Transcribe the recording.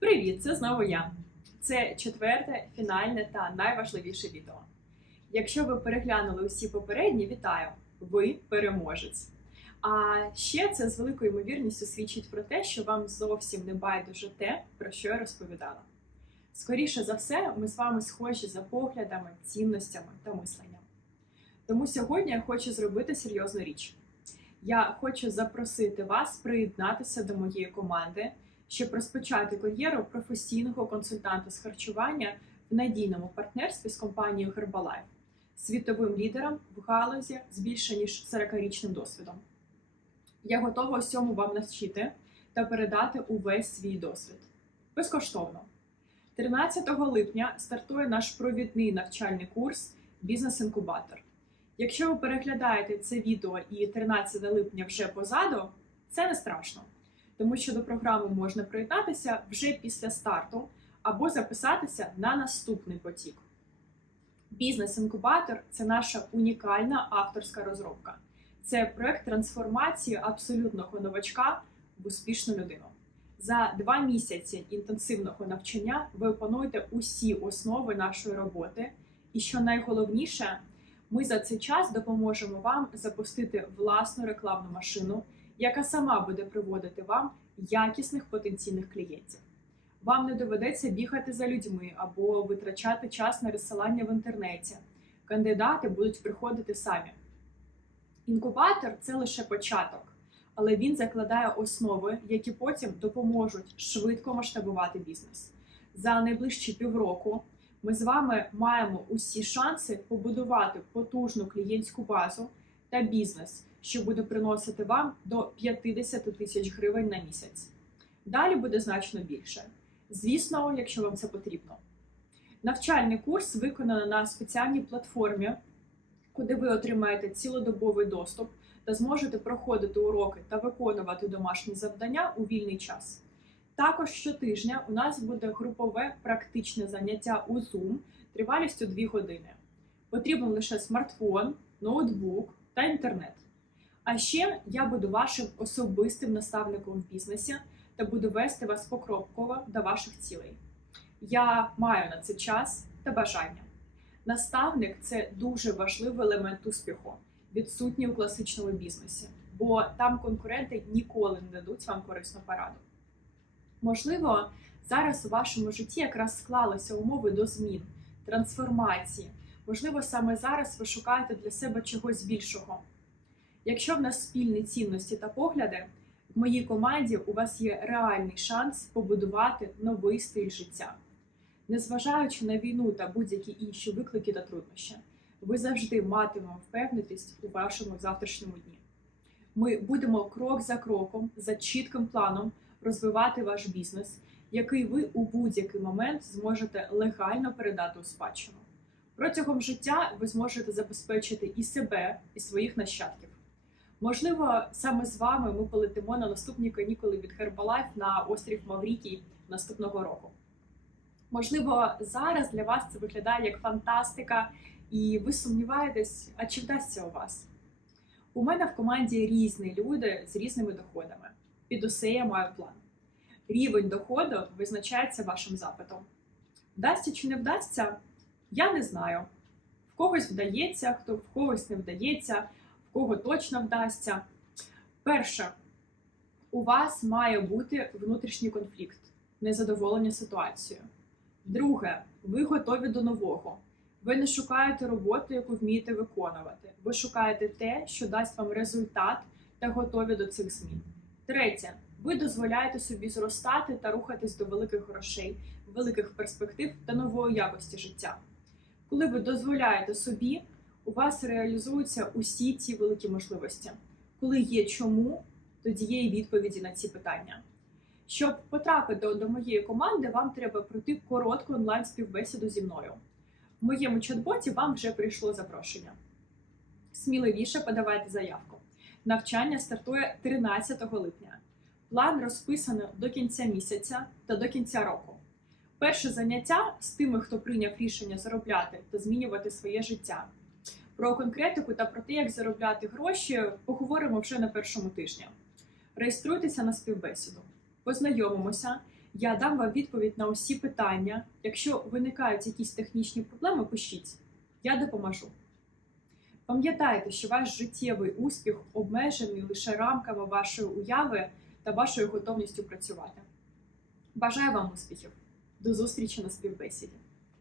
Привіт, це знову я. Це четверте, фінальне та найважливіше відео. Якщо ви переглянули усі попередні, вітаю! Ви переможець. А ще це з великою ймовірністю свідчить про те, що вам зовсім не байдуже те, про що я розповідала. Скоріше за все, ми з вами схожі за поглядами, цінностями та мисленням. Тому сьогодні я хочу зробити серйозну річ. Я хочу запросити вас приєднатися до моєї команди, щоб розпочати кар'єру професійного консультанта з харчування в надійному партнерстві з компанією Herbalife, світовим лідером в галузі з більше ніж 40-річним досвідом. Я готова усьому вам навчити та передати увесь свій досвід безкоштовно. 13 липня стартує наш провідний навчальний курс Бізнес-інкубатор. Якщо ви переглядаєте це відео і 13 липня вже позаду, це не страшно, тому що до програми можна приєднатися вже після старту або записатися на наступний потік. Бізнес-інкубатор це наша унікальна авторська розробка. Це проект трансформації абсолютного новачка в успішну людину. За два місяці інтенсивного навчання ви опануєте усі основи нашої роботи, і що найголовніше, ми за цей час допоможемо вам запустити власну рекламну машину, яка сама буде приводити вам якісних потенційних клієнтів. Вам не доведеться бігати за людьми або витрачати час на розсилання в інтернеті. Кандидати будуть приходити самі. Інкубатор це лише початок, але він закладає основи, які потім допоможуть швидко масштабувати бізнес. За найближчі півроку ми з вами маємо усі шанси побудувати потужну клієнтську базу та бізнес, що буде приносити вам до 50 тисяч гривень на місяць. Далі буде значно більше. Звісно, якщо вам це потрібно. Навчальний курс виконано на спеціальній платформі, куди ви отримаєте цілодобовий доступ та зможете проходити уроки та виконувати домашні завдання у вільний час. Також щотижня у нас буде групове практичне заняття у Zoom тривалістю 2 години. Потрібен лише смартфон, ноутбук та інтернет. А ще я буду вашим особистим наставником в бізнесі та буду вести вас покроково до ваших цілей. Я маю на це час та бажання. Наставник це дуже важливий елемент успіху, відсутній у класичному бізнесі, бо там конкуренти ніколи не дадуть вам корисну пораду. Можливо, зараз у вашому житті якраз склалися умови до змін, трансформації. Можливо, саме зараз ви шукаєте для себе чогось більшого. Якщо в нас спільні цінності та погляди, в моїй команді у вас є реальний шанс побудувати новий стиль життя. Незважаючи на війну та будь-які інші виклики та труднощі, ви завжди матимете впевненість у вашому завтрашньому дні. Ми будемо крок за кроком, за чітким планом розвивати ваш бізнес, який ви у будь-який момент зможете легально передати у спадщину. Протягом життя ви зможете забезпечити і себе, і своїх нащадків. Можливо, саме з вами ми полетимо на наступні канікули від Herbalife на острів Маврікій наступного року. Можливо, зараз для вас це виглядає як фантастика, і ви сумніваєтесь, а чи вдасться у вас? У мене в команді різні люди з різними доходами. Під усе я маю план. Рівень доходу визначається вашим запитом. Вдасться чи не вдасться, я не знаю. В когось вдається, хто в когось не вдається, в кого точно вдасться. Перше, у вас має бути внутрішній конфлікт, незадоволення ситуацією. Друге, ви готові до нового. Ви не шукаєте роботу, яку вмієте виконувати. Ви шукаєте те, що дасть вам результат та готові до цих змін. Третє, ви дозволяєте собі зростати та рухатись до великих грошей, великих перспектив та нової якості життя. Коли ви дозволяєте собі, у вас реалізуються усі ці великі можливості. Коли є чому, тоді є і відповіді на ці питання. Щоб потрапити до моєї команди, вам треба пройти коротку онлайн співбесіду зі мною. В моєму чат-боті вам вже прийшло запрошення. Сміливіше подавайте заявку. Навчання стартує 13 липня. План розписано до кінця місяця та до кінця року. Перше заняття з тими, хто прийняв рішення заробляти та змінювати своє життя. Про конкретику та про те, як заробляти гроші, поговоримо вже на першому тижні. Реєструйтеся на співбесіду, познайомимося. Я дам вам відповідь на усі питання. Якщо виникають якісь технічні проблеми, пишіть. Я допоможу. Пам'ятайте, що ваш життєвий успіх обмежений лише рамками вашої уяви та вашою готовністю працювати. Бажаю вам успіхів! До зустрічі на співбесіді!